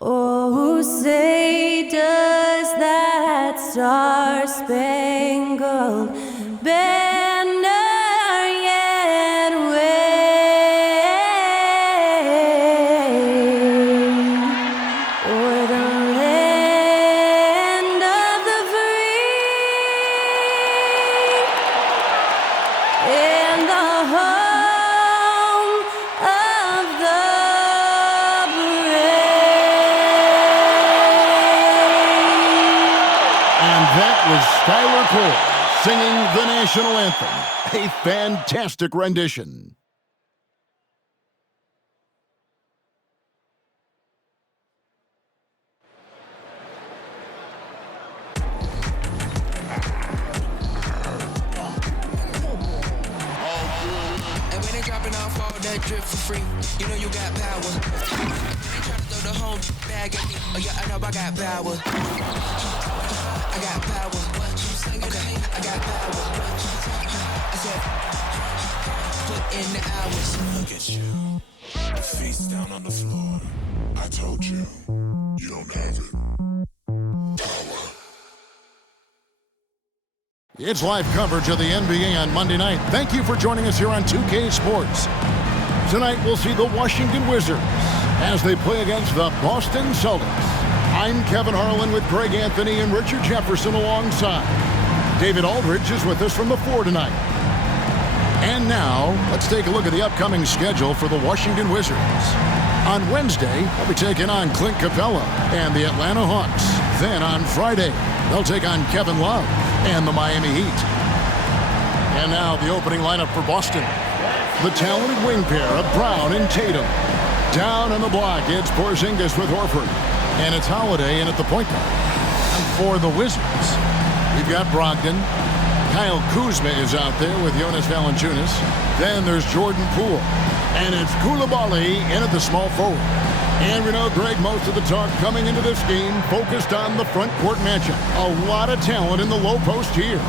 Oh, say does that star-spangled banner yet wave o'er the land of the free and the home of the Skylar Cole singing the national anthem. A fantastic rendition. And when they dropping off all that drip for free, you know you got power. They try to throw the whole bag at me. Oh yeah, I know I got power. I got power. Okay, I got power. I said, put in the hours. Look at you, your face down on the floor. I told you, you don't have it. Power. It's live coverage of the NBA on Monday night. Thank you for joining us here on 2K Sports. Tonight we'll see the Washington Wizards as they play against the Boston Celtics. I'm Kevin Harlan with Greg Anthony and Richard Jefferson alongside. David Aldridge is with us from the floor tonight. And now, let's take a look at the upcoming schedule for the Washington Wizards. On Wednesday, they'll be taking on Clint Capella and the Atlanta Hawks. Then on Friday, they'll take on Kevin Love and the Miami Heat. And now the opening lineup for Boston. The talented wing pair of Brown and Tatum. Down on the block, it's Porzingis with Horford. And it's Holiday in at the point guard. And for the Wizards, we've got Brogdon. Kyle Kuzma is out there with Jonas Valanciunas. Then there's Jordan Poole. And it's Koulibaly in at the small forward. And we know, Greg, most of the talk coming into this game focused on the front court matchup. A lot of talent in the low post here.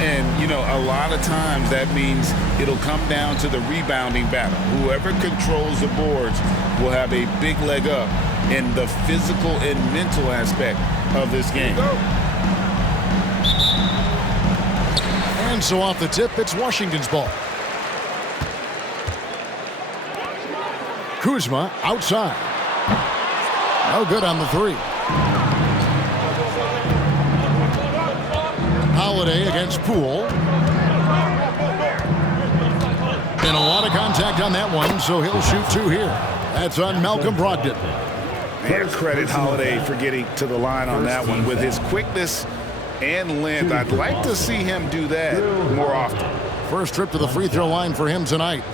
And, you know, a lot of times that means it'll come down to the rebounding battle. Whoever controls the boards will have a big leg up in the physical and mental aspect of this game. And so off the tip, it's Washington's ball. Kuzma outside. No good on the three. Holiday against Poole. And a lot of contact on that one, so he'll shoot two here. That's on Malcolm Brogdon. Man, credit Holiday for getting to the line on that one. With his quickness and length, I'd like to see him do that more often. First trip to the free throw line for him tonight.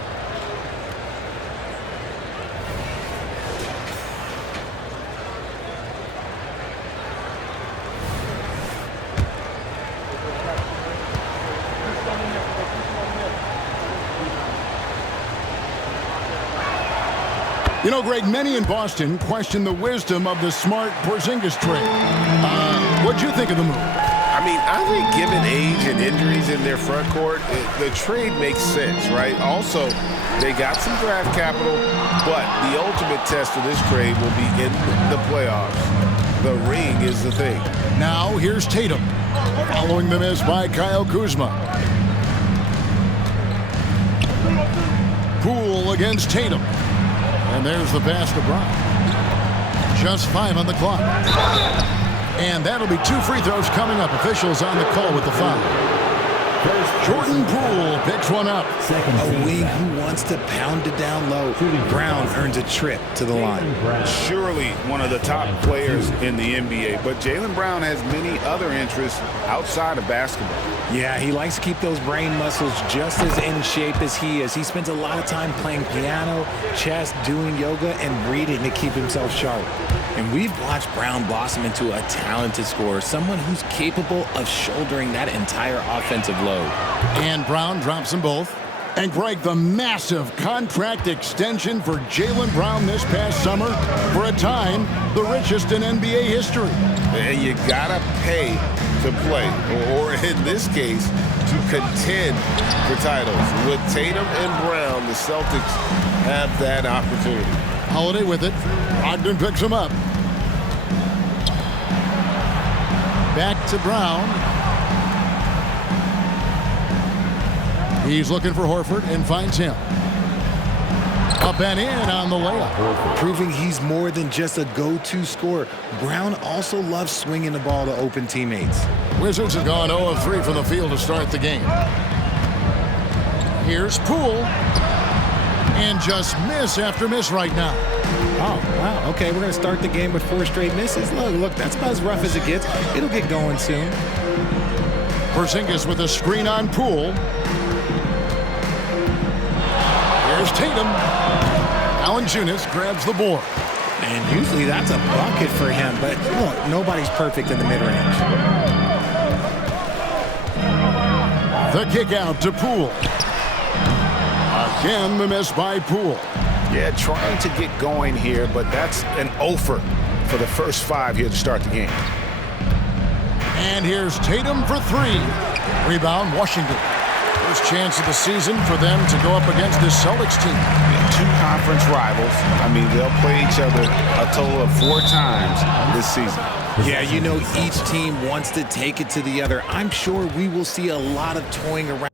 You know, Greg, many in Boston question the wisdom of the smart Porzingis trade. What'd you think of the move? I mean, I think given age and injuries in their front court, the trade makes sense, right? Also, they got some draft capital, but the ultimate test of this trade will be in the playoffs. The ring is the thing. Now, here's Tatum, following the miss by Kyle Kuzma. Poole against Tatum. And there's the pass to Brown. Just 5 on the clock. And that'll be 2 free throws coming up. Officials on the call with the foul. Jordan Poole picks one up. A wing who wants to pound it down low. Brown earns a trip to the line. Surely one of the top players in the NBA, but Jaylen Brown has many other interests outside of basketball. Yeah, he likes to keep those brain muscles just as in shape as he is. He spends a lot of time playing piano, chess, doing yoga, and reading to keep himself sharp. And we've watched Brown blossom into a talented scorer, someone who's capable of shouldering that entire offensive load. And Brown drops them both. And Greg, the massive contract extension for Jaylen Brown this past summer, for a time, the richest in NBA history. And you gotta pay to play, or in this case, to contend for titles. With Tatum and Brown, the Celtics have that opportunity. Holiday with it. Brogdon picks him up. Back to Brown. He's looking for Horford and finds him. Up and in on the layup. Proving he's more than just a go-to scorer. Brown also loves swinging the ball to open teammates. Wizards have gone 0 of 3 from the field to start the game. Here's Poole. And just miss after miss right now. Oh, wow. Okay, we're going to start the game with 4 straight misses. Look, that's about as rough as it gets. It'll get going soon. Porzingis with a screen on Poole. Here's Tatum. Valanciunas grabs the board. And usually that's a bucket for him, but look, nobody's perfect in the mid-range. The kick out to Poole. Again, the miss by Poole. Yeah, trying to get going here, but that's an offer for the first 5 here to start the game. And here's Tatum for 3. Rebound, Washington. First chance of the season for them to go up against this Celtics team. 2 conference rivals. I mean, they'll play each other a total of 4 times this season. Yeah, you know, each team wants to take it to the other. I'm sure we will see a lot of toying around.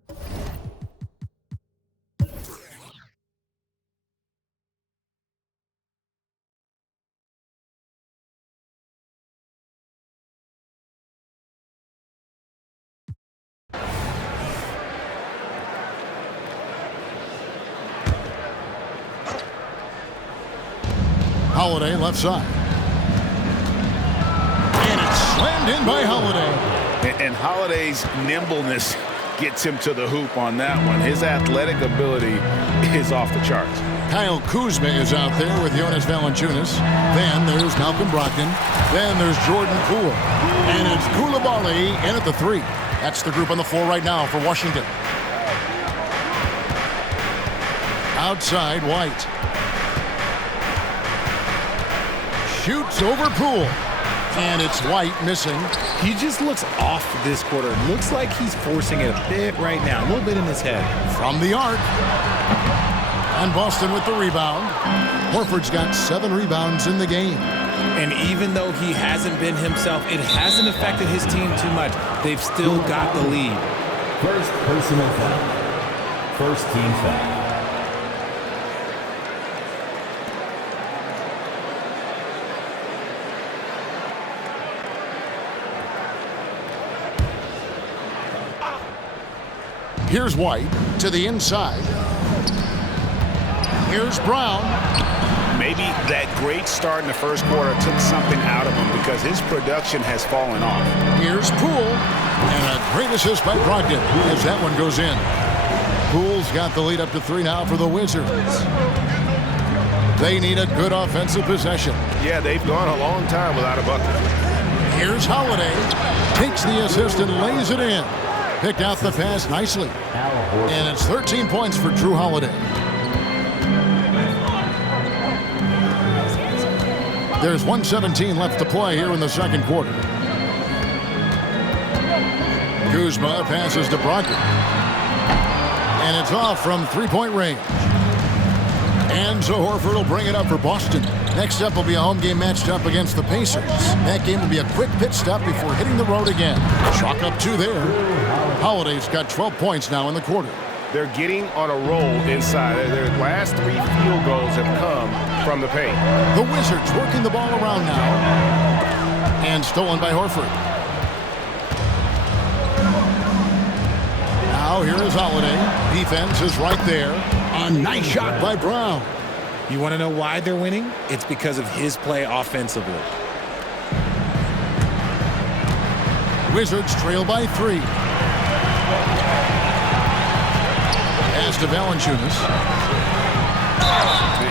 Holiday left side. And it's slammed in by Holiday. And Holiday's nimbleness gets him to the hoop on that one. His athletic ability is off the charts. Kyle Kuzma is out there with Jonas Valanciunas. Then there's Malcolm Brogdon. Then there's Jordan Poole. And it's Koulibaly in at the 3. That's the group on the floor right now for Washington. Outside, White. Shoots over Poole. And it's White missing. He just looks off this quarter. Looks like he's forcing it a bit right now. A little bit in his head. From the arc. And Boston with the rebound. Horford's got 7 rebounds in the game. And even though he hasn't been himself, it hasn't affected his team too much. They've still got the lead. First personal foul. First team foul. Here's White to the inside. Here's Brown. Maybe that great start in the first quarter took something out of him because his production has fallen off. Here's Poole. And a great assist by Brogdon as that one goes in. Poole's got the lead up to 3 now for the Wizards. They need a good offensive possession. Yeah, they've gone a long time without a bucket. Here's Holiday. Takes the assist and lays it in. Picked out the pass nicely. And it's 13 points for Drew Holiday. There's 1:17 left to play here in the second quarter. Kuzma passes to Brogdon. And it's off from 3-point range. And so Horford will bring it up for Boston. Next up will be a home game matched up against the Pacers. That game will be a quick pit stop before hitting the road again. Chalk up 2 there. Holiday's got 12 points now in the quarter. They're getting on a roll inside. Their last 3 field goals have come from the paint. The Wizards working the ball around now. And stolen by Horford. Now here is Holiday. Defense is right there. A nice shot by Brown. You want to know why they're winning? It's because of his play offensively. Wizards trail by 3. Pass to Valanciunas.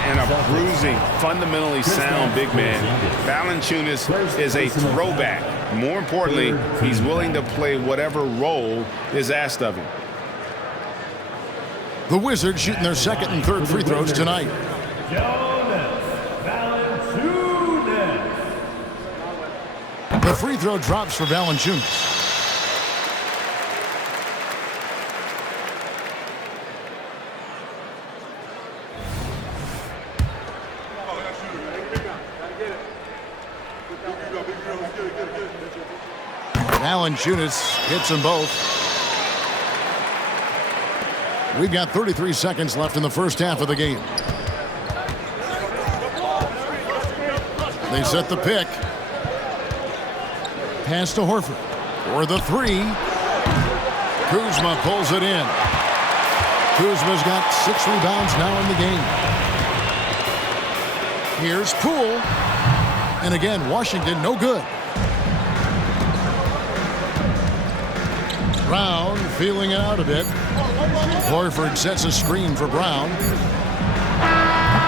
And a bruising, fundamentally sound big man. Valanciunas is a throwback. More importantly, he's willing to play whatever role is asked of him. The Wizards shooting their second and third free throws tonight. The free throw drops for Valanciunas. Valanciunas hits them both. We've got 33 seconds left in the first half of the game. They set the pick. Pass to Horford for the three. Kuzma pulls it in. Kuzma's got 6 rebounds now in the game. Here's Poole. And again, Washington no good. Brown feeling it out a bit. Horford sets a screen for Brown.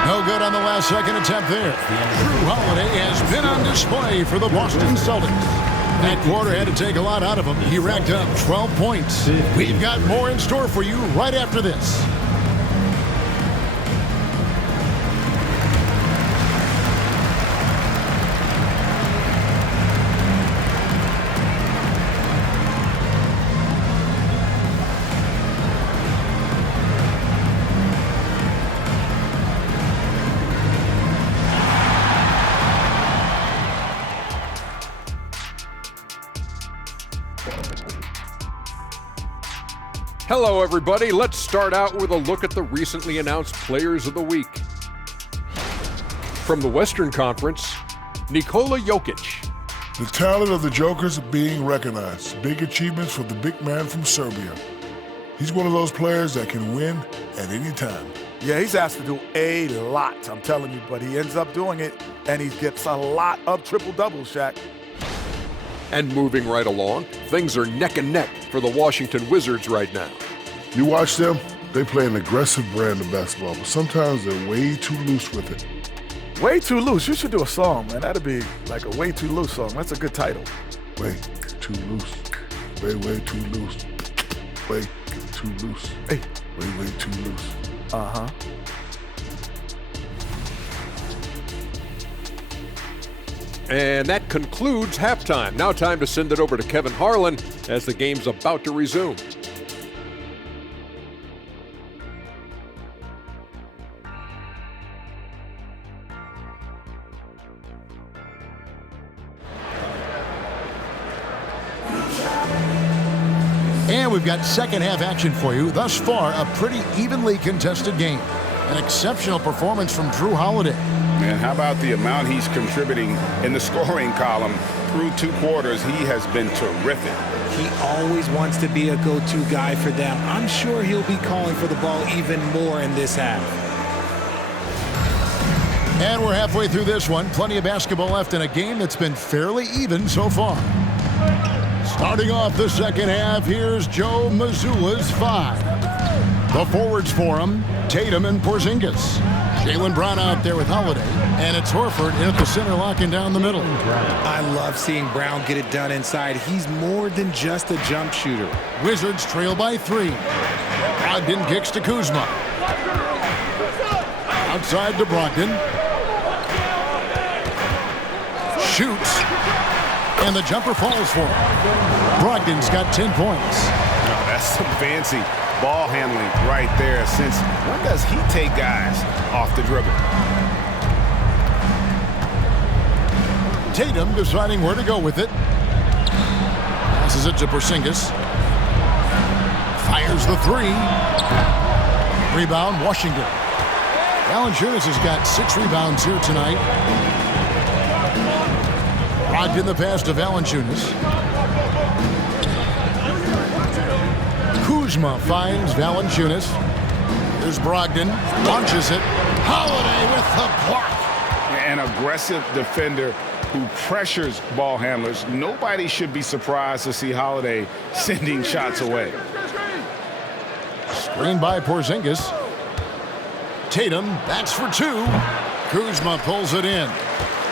No good on the last second attempt there. Drew Holiday has been on display for the Boston Celtics. That quarter had to take a lot out of him. He racked up 12 points. We've got more in store for you right after this. Hello, everybody. Let's start out with a look at the recently announced Players of the Week. From the Western Conference, Nikola Jokic. The talent of the Jokers being recognized. Big achievements for the big man from Serbia. He's one of those players that can win at any time. Yeah, he's asked to do a lot, I'm telling you, but he ends up doing it, and he gets a lot of triple-doubles, Shaq. And moving right along, things are neck and neck for the Washington Wizards right now. You watch them, they play an aggressive brand of basketball, but sometimes they're way too loose with it. Way too loose. You should do a song, man. That'd be like a way too loose song. That's a good title. Way too loose. Way too loose. Way too loose. Hey. Way too loose. Uh-huh. And that concludes halftime. Now time to send it over to Kevin Harlan as the game's about to resume. And we've got second half action for you. Thus far, a pretty evenly contested game. An exceptional performance from Drew Holiday. And how about the amount he's contributing in the scoring column through 2 quarters? He has been terrific. He always wants to be a go-to guy for them. I'm sure he'll be calling for the ball even more in this half. And we're halfway through this one. Plenty of basketball left in a game that's been fairly even so far. Starting off the second half, here's Joe Mazzulla's 5. The forwards for him, Tatum and Porzingis. Jaylen Brown out there with Holiday, and it's Horford in at the center, locking down the middle. I love seeing Brown get it done inside. He's more than just a jump shooter. Wizards trail by 3. Brogdon kicks to Kuzma. Outside to Brogdon. Shoots. And the jumper falls for him. Brogdon's got 10 points. Oh, that's some fancy ball handling right there. Since when does he take guys off the dribble? Tatum deciding where to go with it. Passes it to Porzingis. Fires the 3. Rebound, Washington. Valanciunas has got 6 rebounds here tonight. Brogdon the pass to Valanciunas. Kuzma finds Valanciunas. Here's Brogdon. Launches it. Holiday with the block. An aggressive defender who pressures ball handlers. Nobody should be surprised to see Holiday sending shots away. Screen by Porzingis. Tatum, that's for 2. Kuzma pulls it in.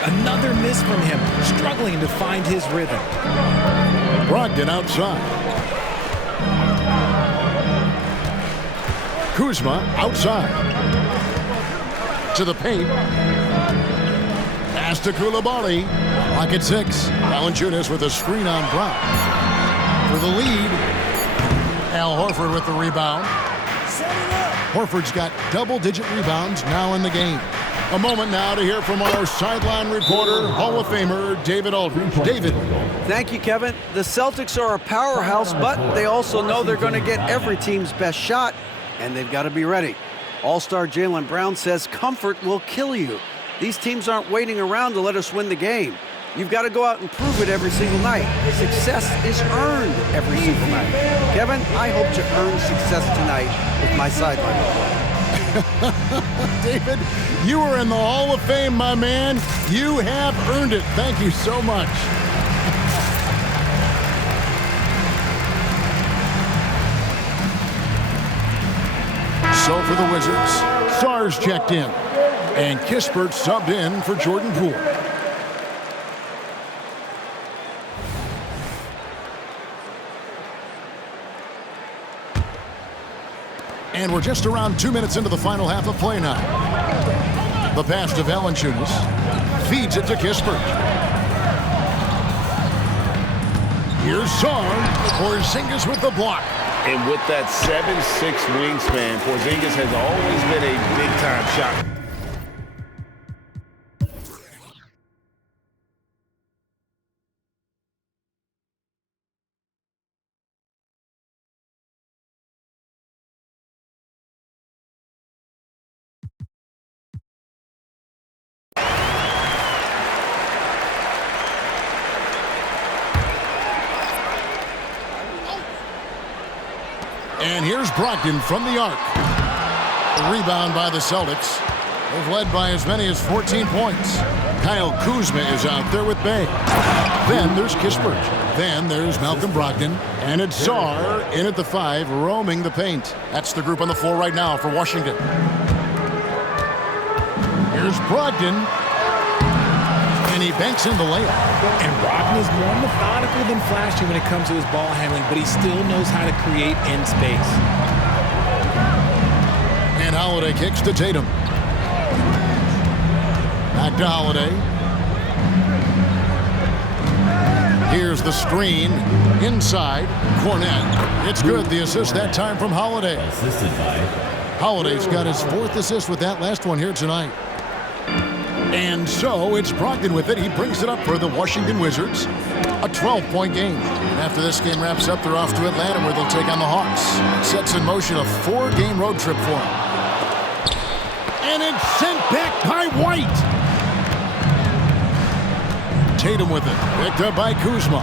Another miss from him, struggling to find his rhythm. Brogdon outside. Kuzma outside. To the paint. Pass to Coulibaly. Clock at 6. Valanciunas with a screen on Brown. For the lead. Al Horford with the rebound. Horford's got double-digit rebounds now in the game. A moment now to hear from our sideline reporter, Hall of Famer David Aldridge. David. Thank you, Kevin. The Celtics are a powerhouse, but they also know they're going to get every team's best shot, and they've got to be ready. All-star Jaylen Brown says comfort will kill you. These teams aren't waiting around to let us win the game. You've got to go out and prove it every single night. Success is earned every single night. Kevin, I hope to earn success tonight with my sideline report. David, you are in the Hall of Fame, my man. You have earned it. Thank you so much. So for the Wizards, Stars checked in, and Kispert subbed in for Jordan Poole. And we're just around 2 minutes into the final half of play now. The pass to Valanciunas. Feeds it to Kispert. Here's Sarr. Porzingis with the block. And with that 7'6" wingspan, Porzingis has always been a big-time shot. And here's Brogdon from the arc. A rebound by the Celtics. They've led by as many as 14 points. Kyle Kuzma is out there with Bay. Then there's Kispert. Then there's Malcolm Brogdon. And it's Sarr in at the 5, roaming the paint. That's the group on the floor right now for Washington. Here's Brogdon. And he banks in the layup. And Brogdon is more methodical than flashy when it comes to his ball handling, but he still knows how to create in space. And Holiday kicks to Tatum. Back to Holiday. Here's the screen. Inside. Cornette. It's good. The assist that time from Holiday. Holiday's got his 4th assist with that last one here tonight. And so it's Brogdon with it. He brings it up for the Washington Wizards. A 12-point game. After this game wraps up, they're off to Atlanta where they'll take on the Hawks. Sets in motion a 4-game road trip for them. And it's sent back by White. Tatum with it. Picked up by Kuzma.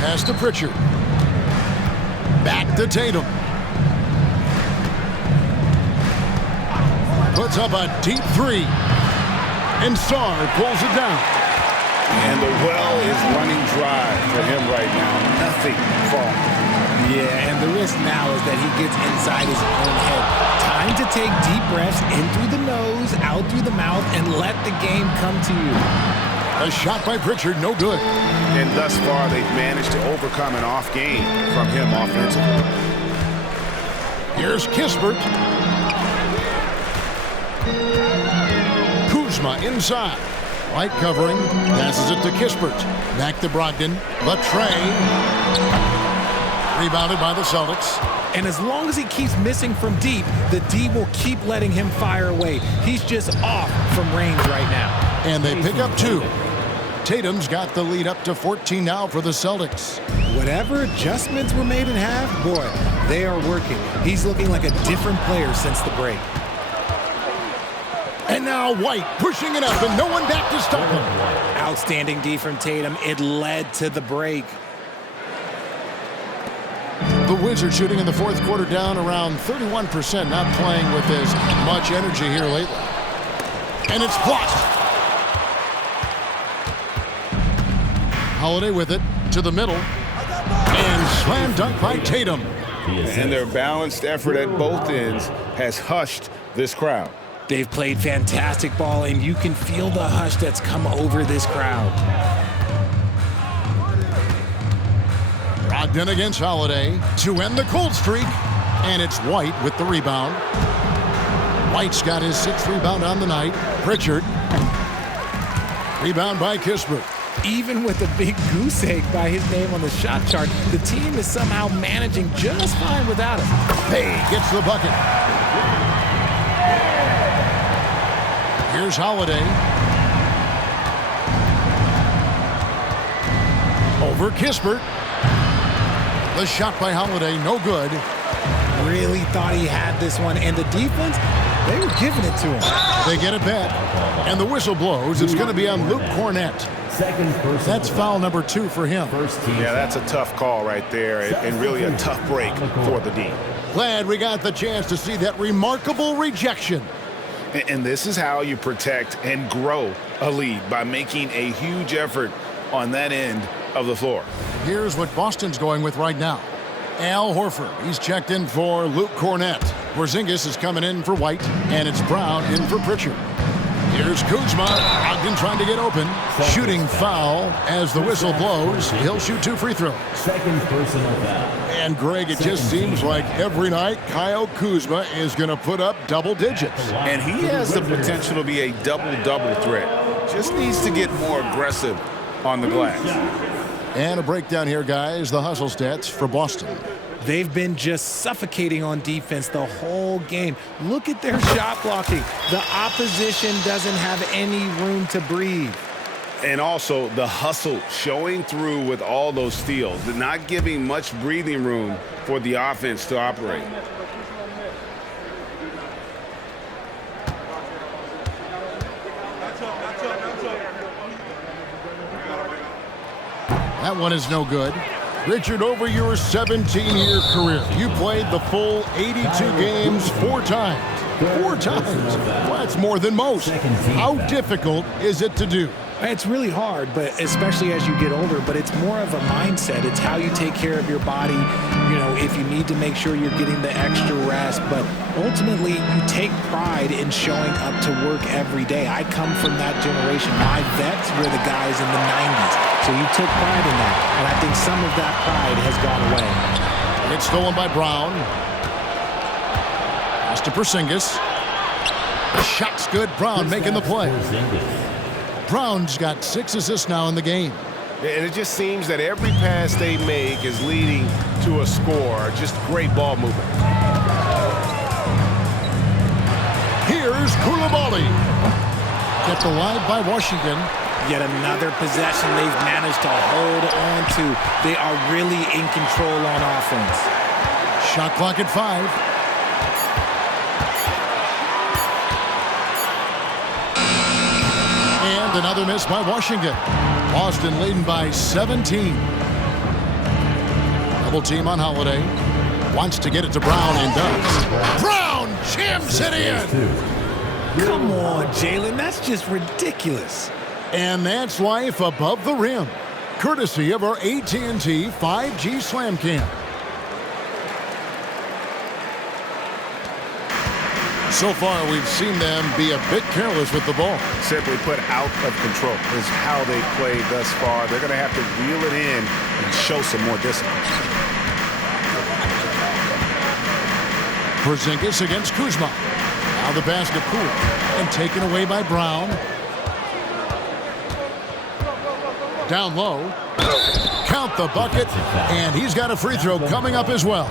Pass to Pritchard. Back to Tatum. Puts up a deep 3. And Sarr pulls it down. And the well is running dry for him right now. Nothing falling. Yeah, and the risk now is that he gets inside his own head. Time to take deep breaths in through the nose, out through the mouth, and let the game come to you. A shot by Pritchard, no good. And thus far, they've managed to overcome an off game from him offensively. Here's Kispert. Kuzma inside. White covering. Passes it to Kispert. Back to Brogdon. Latray. Rebounded by the Celtics. And as long as he keeps missing from deep, the D will keep letting him fire away. He's just off from range right now. And they pick up 2. Tatum's got the lead up to 14 now for the Celtics. Whatever adjustments were made in half, boy, they are working. He's looking like a different player since the break. And now White pushing it up and no one back to stop him. Outstanding D from Tatum. It led to the break. The Wizards shooting in the 4th quarter down around 31%, not playing with as much energy here lately. And it's blocked. Holiday with it to the middle. And slam dunk by Tatum. And their balanced effort at both ends has hushed this crowd. They've played fantastic ball, and you can feel the hush that's come over this crowd. Brogdon against Holiday to end the cold streak. And it's White with the rebound. White's got his 6th rebound on the night. Pritchard. Rebound by Kispert. Even with a big goose egg by his name on the shot chart, the team is somehow managing just fine without him. Hey gets the bucket. Here's Holiday. Over Kispert. The shot by Holiday, no good. Really thought he had this one, and the defense, they were giving it to him. They get it back, and the whistle blows. It's going to be on Luke Cornett. That's foul number 2 for him. Yeah, that's a tough call right there, and really a tough break for the D. Glad we got the chance to see that remarkable rejection. And this is how you protect and grow a lead, by making a huge effort on that end of the floor. Here's what Boston's going with right now. Al Horford, he's checked in for Luke Cornett. Porzingis is coming in for White, and it's Brown in for Pritchard. Here's Kuzma. Ogden trying to get open. Shooting foul as the whistle blows. He'll shoot 2 free throws. Second personal foul. And Greg, it just seems like every night Kyle Kuzma is going to put up double digits. And he has the potential to be a double-double threat. Just needs to get more aggressive on the glass. And a breakdown here, guys. The hustle stats for Boston. They've been just suffocating on defense the whole game. Look at their shot blocking. The opposition doesn't have any room to breathe. And also the hustle showing through with all those steals, not giving much breathing room for the offense to operate. That one is no good. Richard, over your 17-year career, you played the full 82 games 4 times. 4 times? Well, that's more than most. How difficult is it to do? It's really hard, but especially as you get older, but it's more of a mindset. It's how you take care of your body, you know, if you need to make sure you're getting the extra rest. But ultimately, you take pride in showing up to work every day. I come from that generation. My vets were the guys in the 90s. So you took pride in that, and I think some of that pride has gone away. It's stolen by Brown. Pass to Porzingis. The shot's good. Brown making the play. Brown's got 6 assists now in the game. And it just seems that every pass they make is leading to a score. Just great ball movement. Here's Koulibaly. Kept alive by Washington. Yet another possession they've managed to hold on to. They are really in control on offense. Shot clock at 5. And another miss by Washington. Boston leading by 17. Double team on Holiday. Wants to get it to Brown and does. Brown jams it in. Come on, Jalen. That's just ridiculous. And that's life above the rim, courtesy of our AT&T 5G Slam Cam. So far, we've seen them be a bit careless with the ball. Simply put, out of control is how they played thus far. They're going to have to reel it in and show some more discipline. Porzingis against Kuzma. Now the basket cool and taken away by Brown. Down low. Count the bucket, and he's got a free throw coming up as well.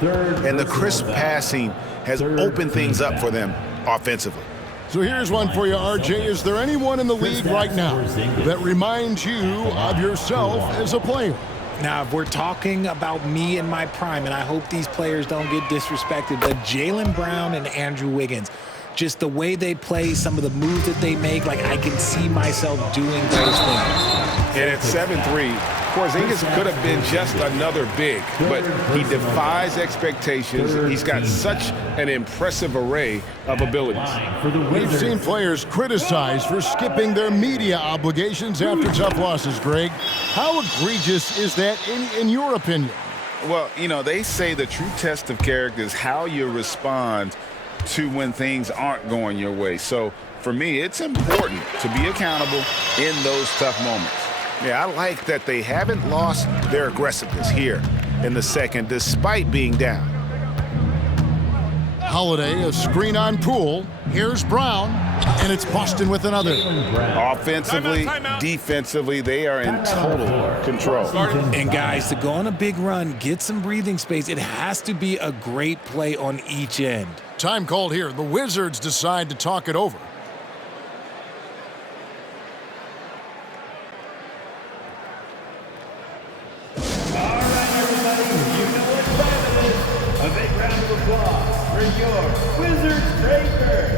And the crisp passing has opened things up for them offensively. So here's one for you, RJ. Is there anyone in the league right now that reminds you of yourself as a player? Now, if we're talking about me in my prime, and I hope these players don't get disrespected, but Jaylen Brown and Andrew Wiggins, just the way they play, some of the moves that they make, like I can see myself doing those things. And at 7'3", Porzingis could have been just another big, but he defies expectations. He's got such an impressive array of abilities. We've seen players criticized for skipping their media obligations after tough losses, Greg. How egregious is that in your opinion? Well, you know, they say the true test of character is how you respond to when things aren't going your way. So for me, it's important to be accountable in those tough moments. Yeah, I like that they haven't lost their aggressiveness here in the second, despite being down. Holiday, a screen on Poole. Here's Brown, and it's Boston with another. Offensively, defensively, they are in total control. And guys, to go on a big run, get some breathing space, it has to be a great play on each end. Time called here. The Wizards decide to talk it over. applause for your Wizards Breaker.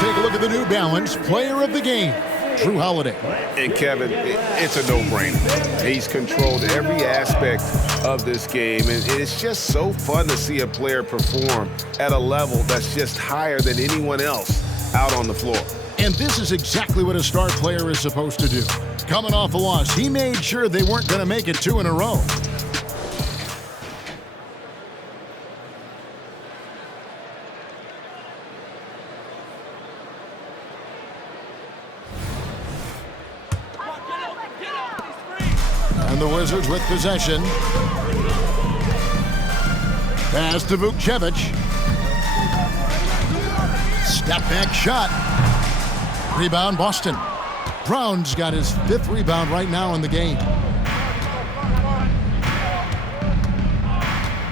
Take a look at the New Balance Player of the Game, Drew Holiday. And Kevin, it's a no-brainer. He's controlled every aspect of this game, and it's just so fun to see a player perform at a level that's just higher than anyone else out on the floor. And this is exactly what a star player is supposed to do. Coming off a loss, he made sure they weren't going to make it 2 in a row. And the Wizards with possession. Pass to Vukcevic. Step back shot. Rebound Boston. Brown's got his 5th rebound right now in the game.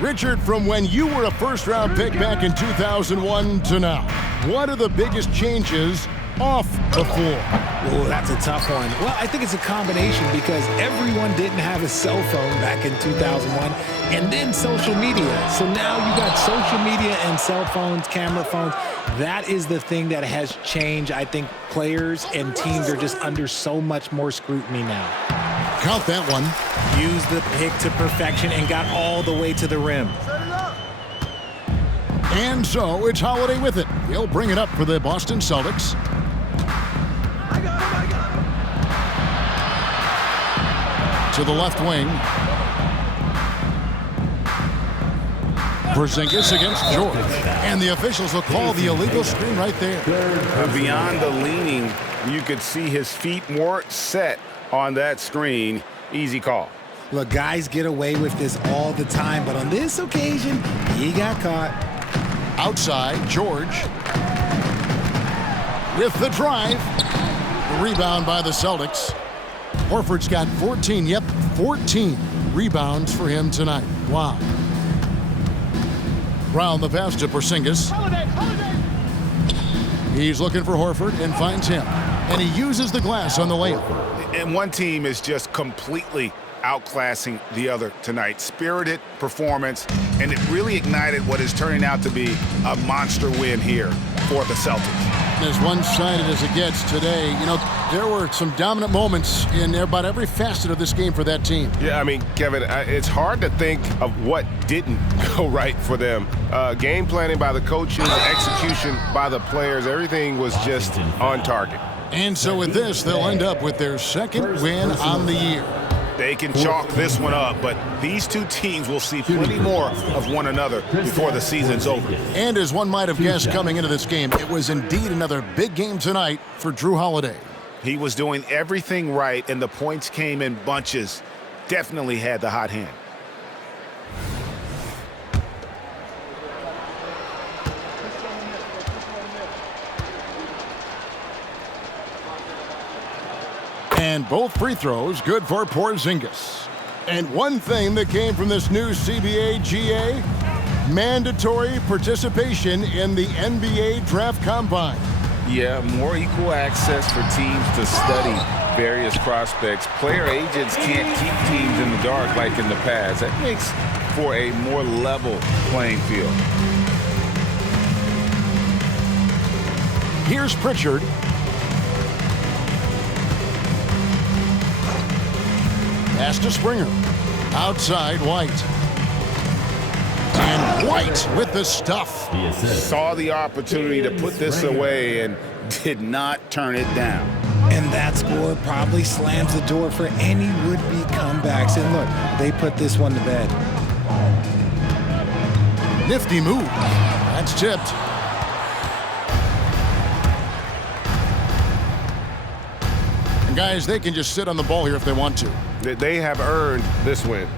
Richard, from when you were a first-round pick back in 2001 to now, what are the biggest changes off the floor? Oh, that's a tough one. Well, I think it's a combination because everyone didn't have a cell phone back in 2001 and then social media. So now you got social media and cell phones, camera phones. That is the thing that has changed. I think players and teams are just under so much more scrutiny now. Count that one. Used the pick to perfection and got all the way to the rim. And so it's Holiday with it. He'll bring it up for the Boston Celtics. To the left wing. Porzingis against George. And the officials will call the illegal screen right there. Beyond the leaning, you could see his feet weren't set on that screen. Easy call. Look, guys get away with this all the time, but on this occasion, he got caught. Outside, George. With the drive. The rebound by the Celtics. Horford's got 14, 14 rebounds for him tonight. Wow. Brown the pass to Porzingis. He's looking for Horford and finds him. And he uses the glass on the layup. And one team is just completely outclassing the other tonight. Spirited performance, and it really ignited what is turning out to be a monster win here for the Celtics. As one-sided as it gets today, you know, there were some dominant moments in about every facet of this game for that team. Yeah, I mean, Kevin, it's hard to think of what didn't go right for them. Game planning by the coaches, execution by the players, everything was just on target. And so with this, they'll end up with their 2nd win on the year. They can chalk this one up, but these two teams will see plenty more of one another before the season's over. And as one might have guessed coming into this game, it was indeed another big game tonight for Drew Holiday. He was doing everything right, and the points came in bunches. Definitely had the hot hand. And both free throws good for Porzingis. And one thing that came from this new CBA GA, mandatory participation in the NBA Draft Combine. Yeah, more equal access for teams to study various prospects. Player agents can't keep teams in the dark like in the past. That makes for a more level playing field. Here's Pritchard. Pass to Springer. Outside, White. And White with the stuff. Saw the opportunity to put this away and did not turn it down. And that score probably slams the door for any would-be comebacks. And look, they put this one to bed. Nifty move. That's tipped. Guys, they can just sit on the ball here if they want to. They have earned this win.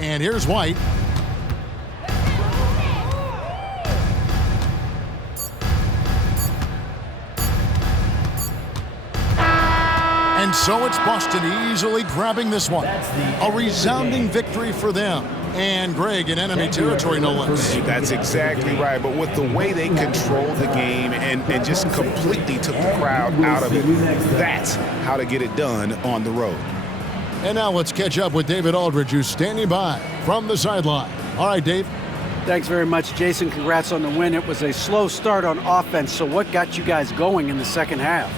And here's White. And so it's Boston easily grabbing this one. A resounding victory for them. And Greg in enemy territory, no less. That's exactly right. But with the way they controlled the game and just completely took the crowd out of it, that's how to get it done on the road. And now let's catch up with David Aldridge, who's standing by from the sideline. All right, Dave. Thanks very much, Jason. Congrats on the win. It was a slow start on offense, so what got you guys going in the second half?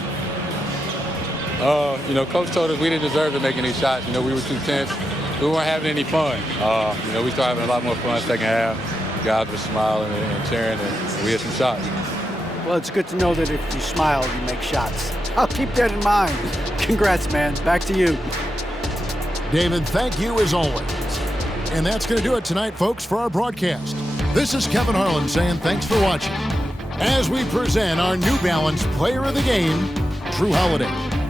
Coach told us we didn't deserve to make any shots. We were too tense. We weren't having any fun. We started having a lot more fun second half. Guys were smiling and cheering, and we had some shots. Well, it's good to know that if you smile, you make shots. I'll keep that in mind. Congrats, man. Back to you. David, thank you as always. And that's going to do it tonight, folks, for our broadcast. This is Kevin Harlan saying thanks for watching as we present our New Balance Player of the Game, Drew Holiday.